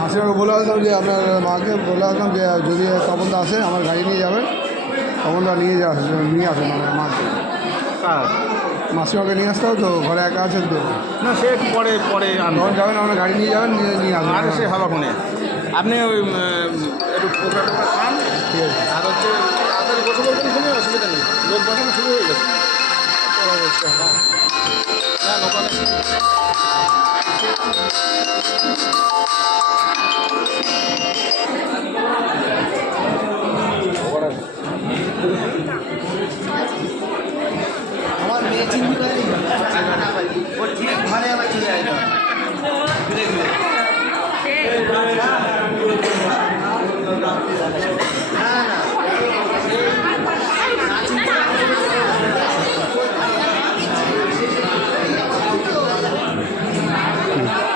মাসিমাকে বলে আসলাম যে আপনার মাকে বলে আসলাম যে যদি তপনদা আসে আমার গাড়ি নিয়ে যাবে, তপনদা নিয়ে আসে মানে মাকে। মাসিমাকে নিয়ে আসতে হবে তো, ঘরে একা আছেন তো। না সে একটু পরে যখন যাবেন আপনার গাড়ি নিয়ে যাবেন, নিয়ে আসবেন। আর সে হবা ফোনে আপনি ওই একটু পোকা টোকা খান, ঠিক আছে। আর হচ্ছে আপনার বসে বলবেন, কোনো অসুবিধা নেই, লোক বসানো শুরু হয়ে গেছে। হ্যাঁ দোকানে আমার মেয়ে চিন্তি করে ও ঠিক ঘরে আবার চলে আসবে ঘুরে ঘুরে।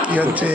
কি হচ্ছে